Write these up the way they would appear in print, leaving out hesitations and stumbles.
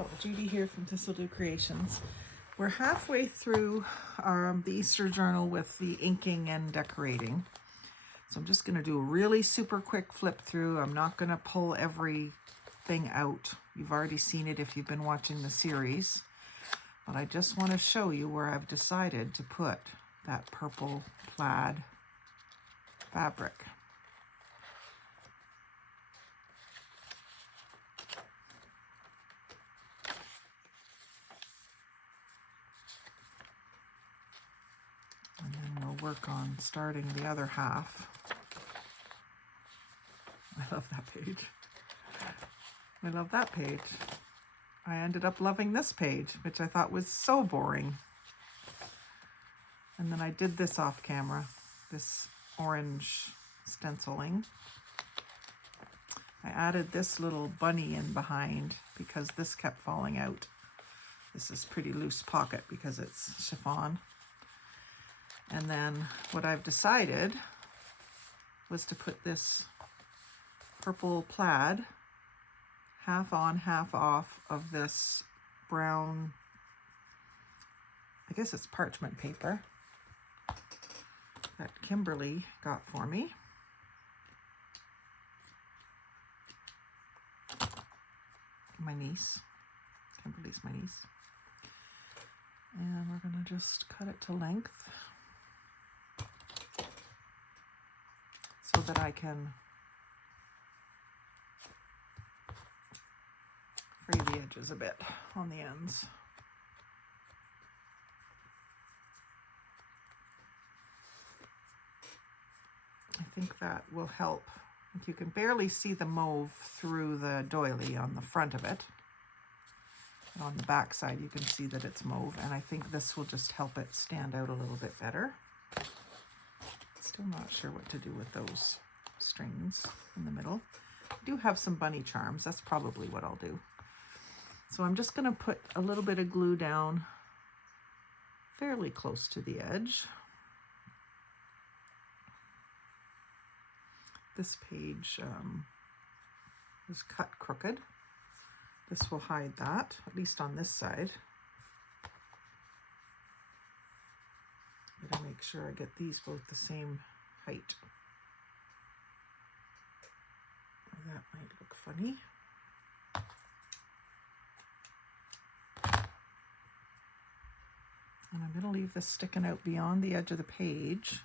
Hello, Judy here from Thistledew Creations. We're halfway through the Easter journal with the inking and decorating. So I'm just going to do a really super quick flip through. I'm not going to pull everything out. You've already seen it if you've been watching the series. But I just want to show you where I've decided to put that purple plaid fabric. And then we'll work on starting the other half. I love that page. I love that page. I ended up loving this page, which I thought was so boring. And then I did this off camera, this orange stenciling. I added this little bunny in behind because this kept falling out. This is pretty loose pocket because it's chiffon. And then what I've decided was to put this purple plaid half on, half off of this brown, I guess it's parchment paper that Kimberly got for me. My niece. Kimberly's my niece. And we're going to just cut it to length so that I can free the edges a bit on the ends. I think that will help. You can barely see the mauve through the doily on the front of it. And on the back side you can see that it's mauve, and I think this will just help it stand out a little bit better. Still not sure what to do with those strings in the middle. I do have some bunny charms. That's probably what I'll do. So I'm just going to put a little bit of glue down fairly close to the edge. This page is cut crooked. This will hide that, at least on this side. I'm going to make sure I get these both the same height. That might look funny. And I'm going to leave this sticking out beyond the edge of the page.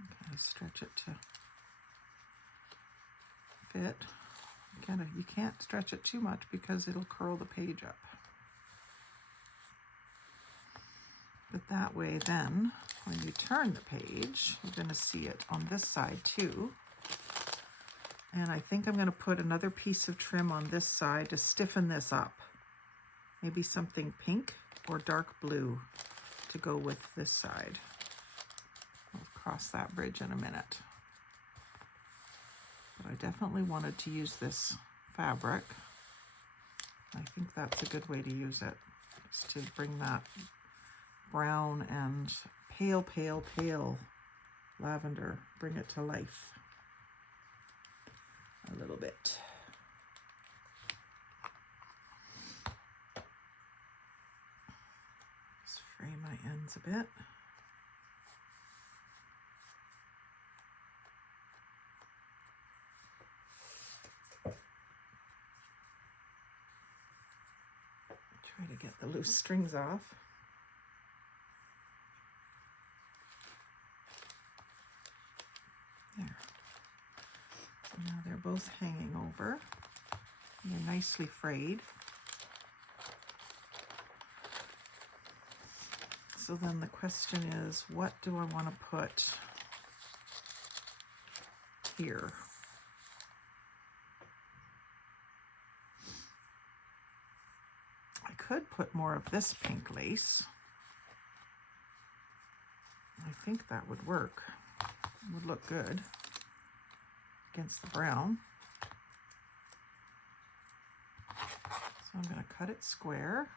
Okay, stretch it to fit. You can't stretch it too much because it'll curl the page up. But that way then, when you turn the page, you're going to see it on this side too. And I think I'm going to put another piece of trim on this side to stiffen this up. Maybe something pink or dark blue to go with this side. I'll cross that bridge in a minute. But I definitely wanted to use this fabric. I think that's a good way to use it, is to bring that brown and pale, pale, pale lavender, bring it to life a little bit. Just frame my ends a bit. Try to get the loose strings off. There. So now they're both hanging over. They're nicely frayed. So then the question is, what do I want to put here? I could put more of this pink lace. I think that would work. It would look good against the brown. So I'm going to cut it square.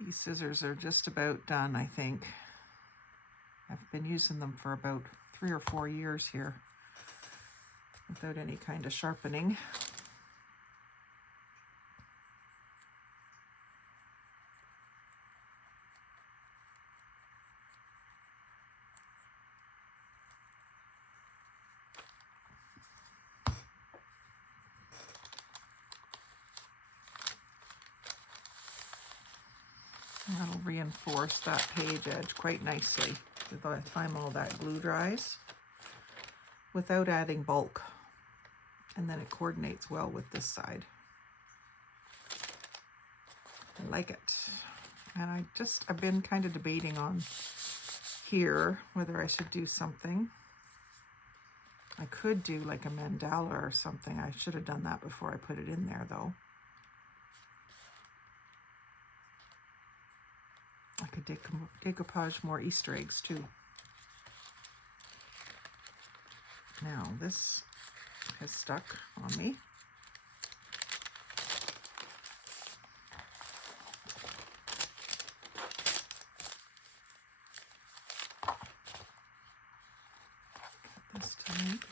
These scissors are just about done, I think. I've been using them for about 3 or 4 years here without any kind of sharpening. That'll reinforce that page edge quite nicely by the time all that glue dries without adding bulk. And then it coordinates well with this side. I like it. And I've been kind of debating on here whether I should do something. I could do like a mandala or something. I should have done that before I put it in there though. I could decoupage more Easter eggs too. Now this has stuck on me. Cut this to length.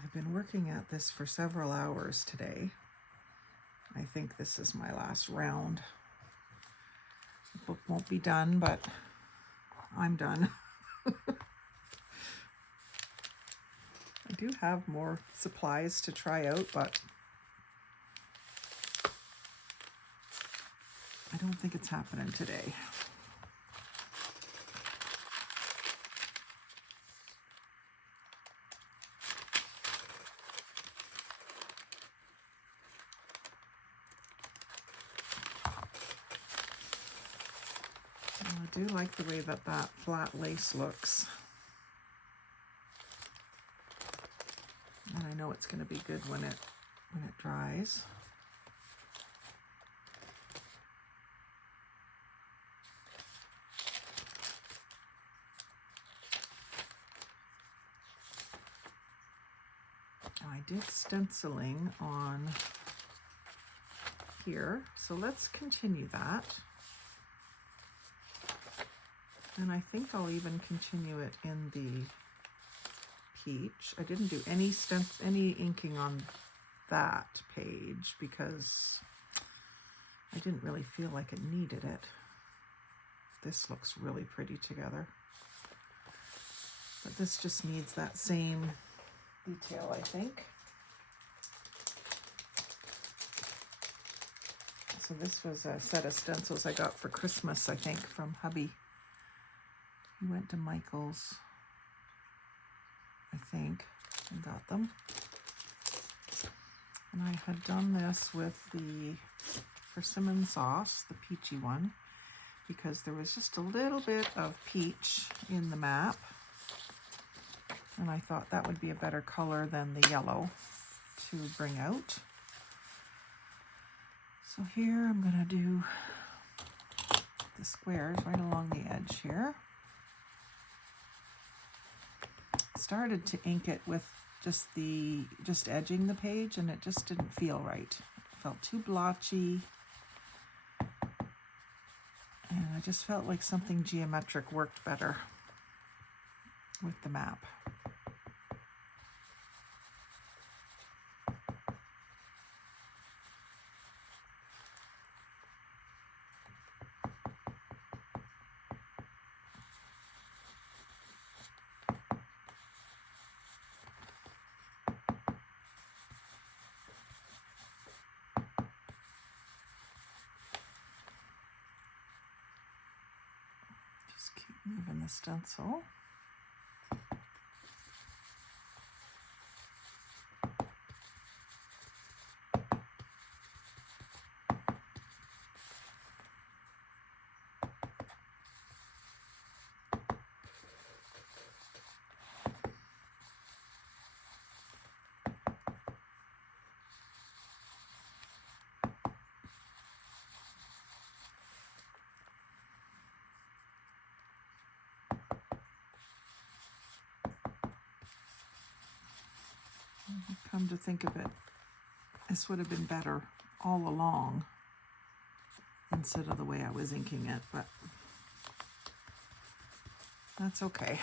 I've been working at this for several hours today. I think this is my last round. The book won't be done, but I'm done. I do have more supplies to try out, but I don't think it's happening today. I do like the way that flat lace looks. And I know it's going to be good when it dries. I did stenciling on here, so let's continue that. And I think I'll even continue it in the peach. I didn't do any inking on that page because I didn't really feel like it needed it. This looks really pretty together. But this just needs that same detail, I think. So this was a set of stencils I got for Christmas, I think, from hubby. He went to Michael's, I think, and got them. And I had done this with the persimmon sauce, the peachy one, because there was just a little bit of peach in the map. And I thought that would be a better color than the yellow to bring out. So here I'm gonna do the squares right along the edge here. Started to ink it with just edging the page, and it just didn't feel right. It felt too blotchy, and I just felt like something geometric worked better with the map. Keep moving the stencil. Come to think of it, this would have been better all along instead of the way I was inking it, but that's okay.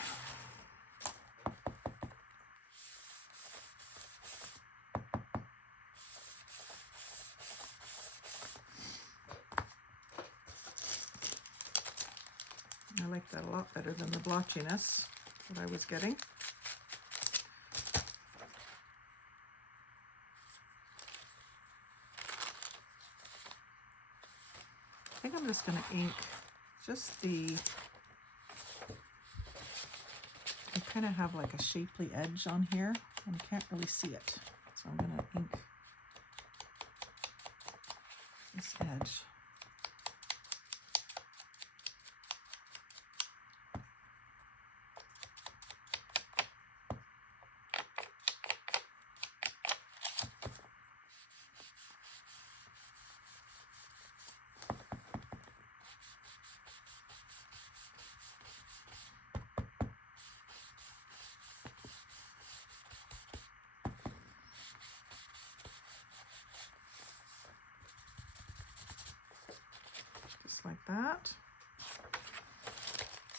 I like that a lot better than the blotchiness that I was getting. I think I'm just going to ink just the, I kind of have like a shapely edge on here and I can't really see it. So I'm going to ink this edge. Like that.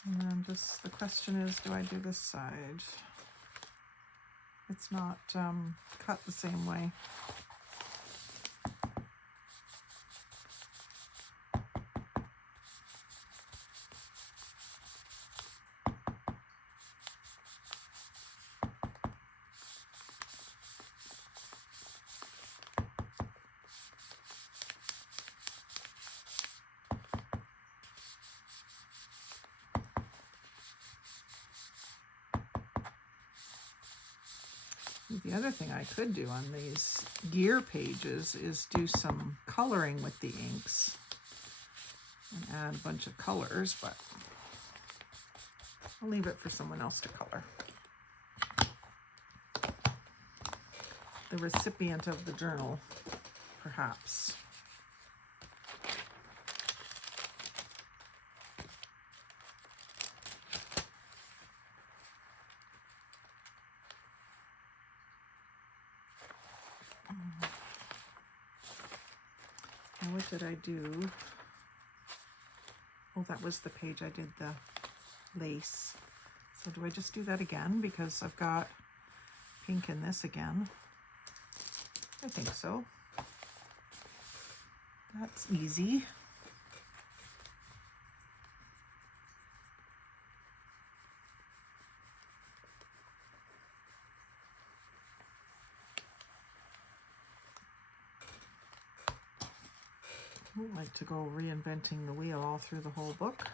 And then just the question is, do I do this side? It's not cut the same way. The other thing I could do on these gear pages is do some coloring with the inks and add a bunch of colors, but I'll leave it for someone else to color. The recipient of the journal, perhaps. Now what did I do? Oh, that was the page I did the lace. So do I just do that again because I've got pink in this again? I think so. That's easy. I don't like to go reinventing the wheel all through the whole book.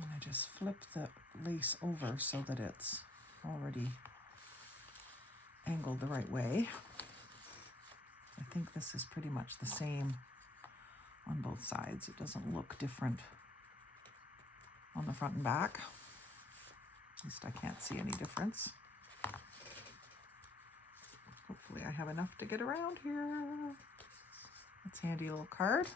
And I just flip the lace over so that it's already angled the right way. I think this is pretty much the same on both sides. It doesn't look different on the front and back. At least I can't see any difference. Hopefully I have enough to get around here. That's a handy little card.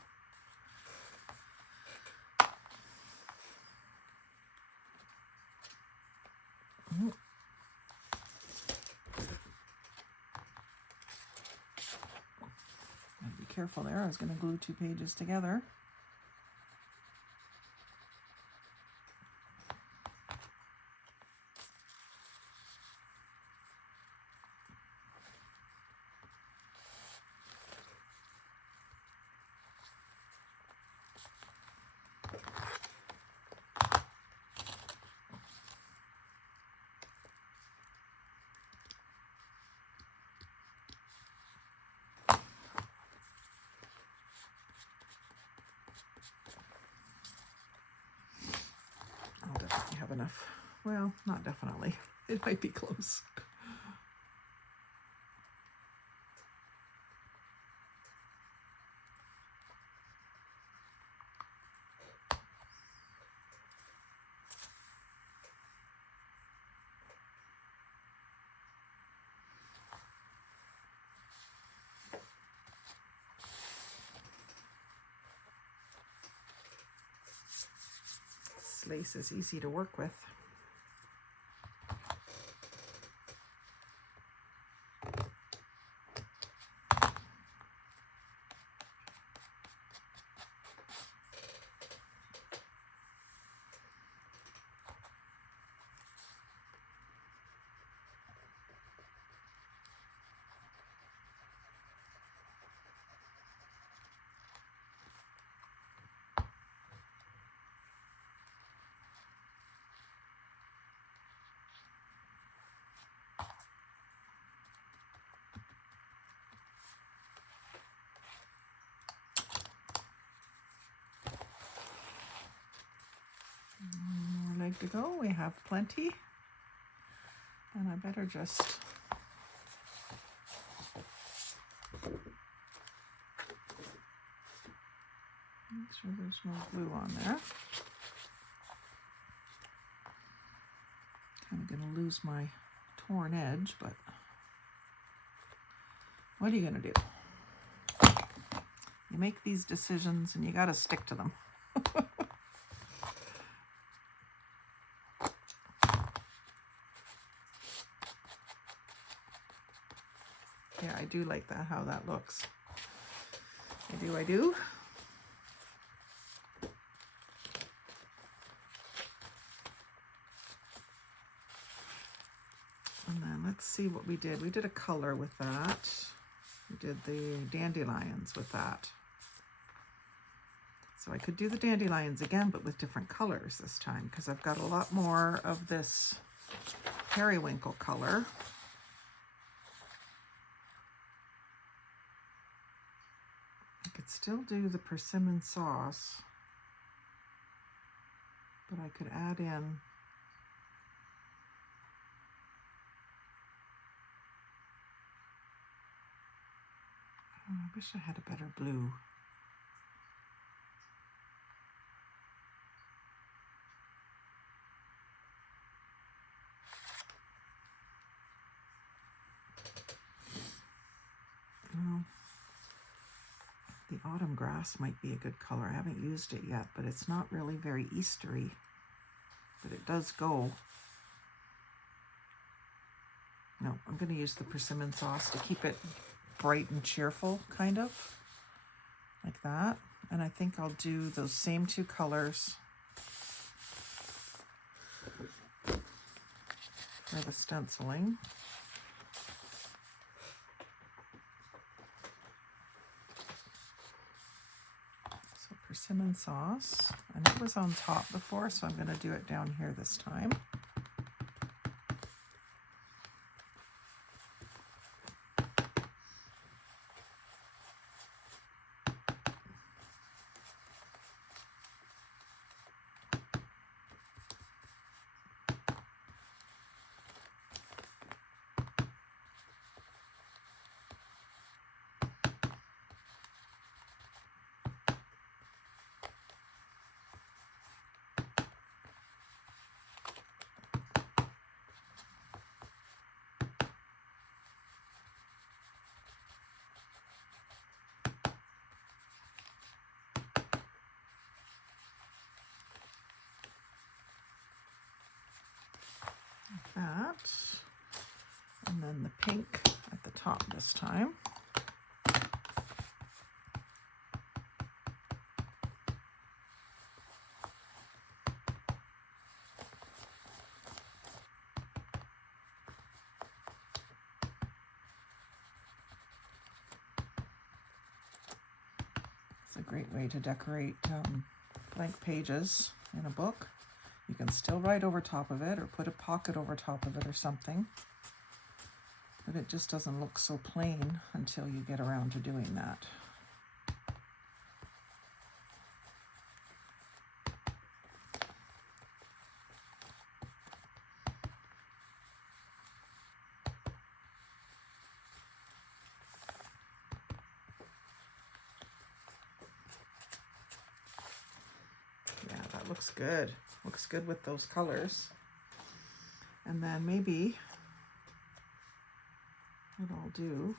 Be careful there, I was going to glue two pages together. enough. Well, not definitely. It might be close. This lace is easy to work with. More leg to go. We have plenty. And I better just make sure there's no glue on there. Kind of going to lose my torn edge, but what are you going to do? You make these decisions and you got to stick to them. Yeah, I do like that, how that looks. I do. And then let's see what we did. We did a color with that. We did the dandelions with that. So I could do the dandelions again, but with different colors this time, because I've got a lot more of this periwinkle color. I could still do the persimmon sauce, but I could add in I wish I had a better blue. Well, the autumn grass might be a good color. I haven't used it yet, but it's not really very Eastery, but it does go. No, I'm going to use the persimmon sauce to keep it bright and cheerful, kind of, like that. And I think I'll do those same two colors for the stenciling. So persimmon sauce, and it was on top before, so I'm going to do it down here this time. That, and then the pink at the top this time. It's a great way to decorate blank pages in a book. You can still write over top of it or put a pocket over top of it or something, but it just doesn't look so plain until you get around to doing that. that looks good. Looks good with those colors. And then maybe what I'll do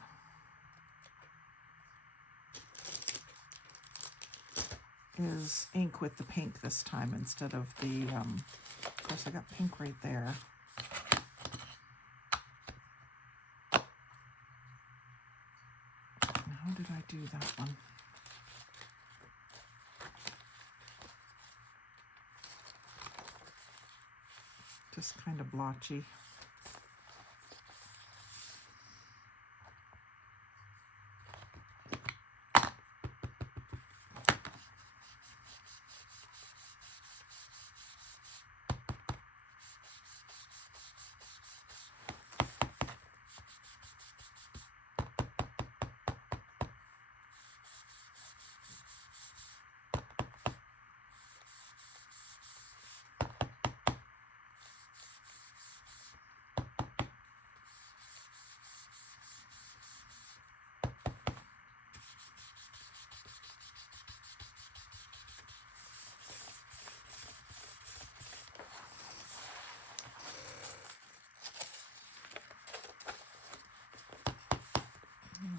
is ink with the pink this time instead of the, of course I got pink right there. How did I do that one? Just kind of blotchy.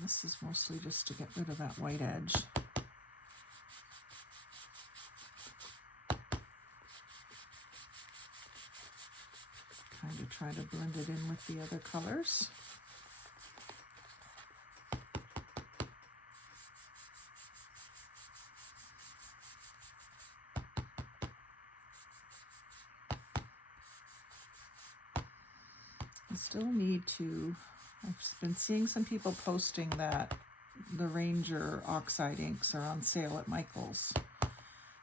This is mostly just to get rid of that white edge. Kind of try to blend it in with the other colors. I still need to, I've been seeing some people posting that the Ranger oxide inks are on sale at Michael's,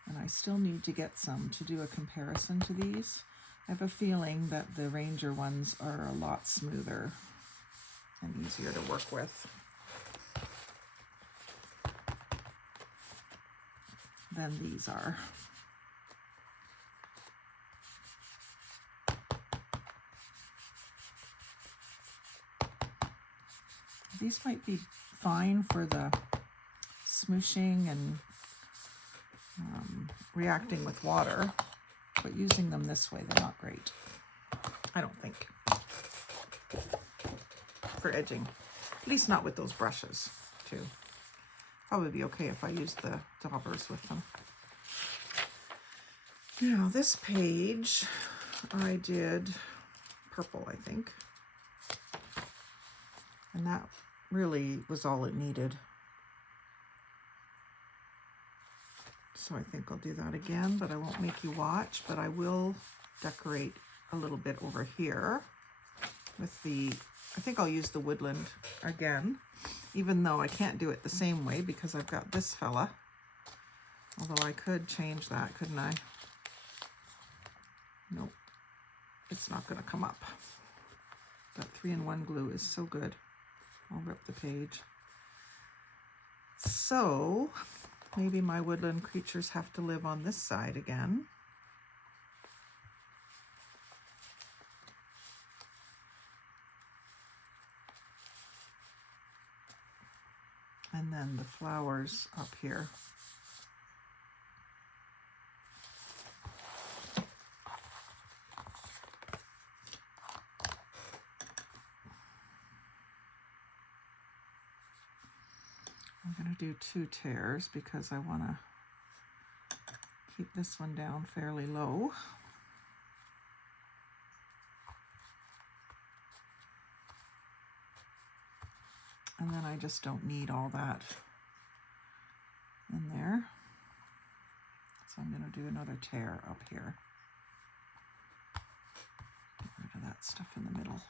and I still need to get some to do a comparison to these. I have a feeling that the Ranger ones are a lot smoother and easier to work with than these are. These might be fine for the smooshing and reacting with water, but using them this way, they're not great. I don't think. For edging. At least not with those brushes, too. Probably be okay if I use the daubers with them. Now, this page, I did purple, I think. And that really was all it needed. So I think I'll do that again, but I won't make you watch, but I will decorate a little bit over here with the, I think I'll use the woodland again, even though I can't do it the same way because I've got this fella. Although I could change that, couldn't I? Nope, it's not gonna come up. That 3-in-1 glue is so good. I'll rip the page. So maybe my woodland creatures have to live on this side again. And then the flowers up here. I'm going to do 2 tears because I want to keep this one down fairly low. And then I just don't need all that in there. So I'm going to do another tear up here. Get rid of that stuff in the middle.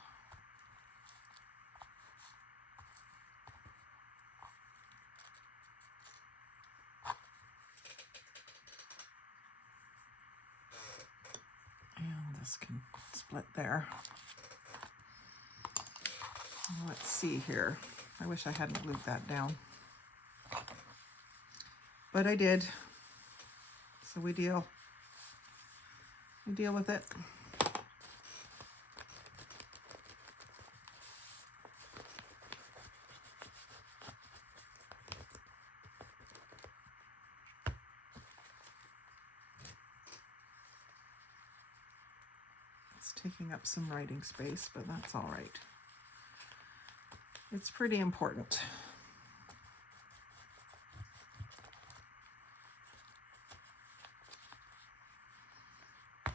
This can split there. Let's see here. I wish I hadn't glued that down. But I did. So we deal with it. taking up some writing space, but that's all right. It's pretty important. I'm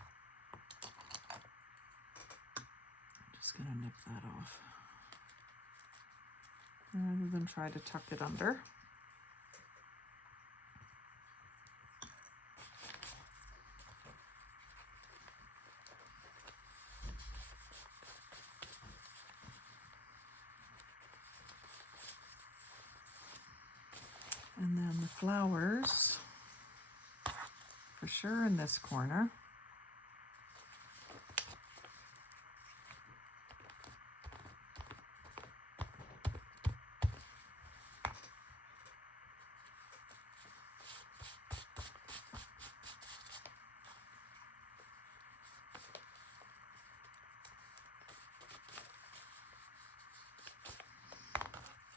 just going to nip that off rather than try to tuck it under. And then the flowers, for sure in this corner.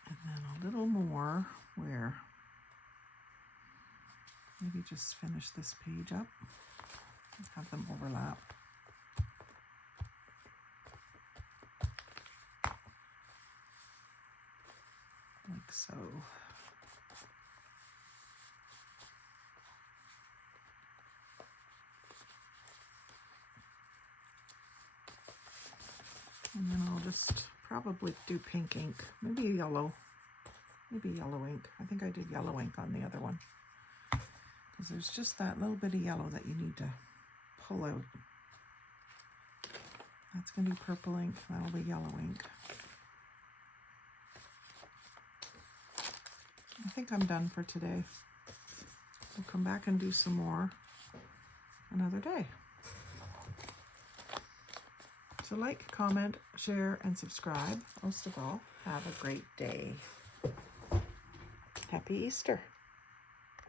And then a little more where maybe just finish this page up and have them overlap. Like so. And then I'll just probably do pink ink, maybe yellow ink. I think I did yellow ink on the other one. Because there's just that little bit of yellow that you need to pull out. That's going to be purple ink, that'll be yellow ink. I think I'm done for today. We'll come back and do some more another day. So like, comment, share, and subscribe. Most of all, have a great day. Happy Easter.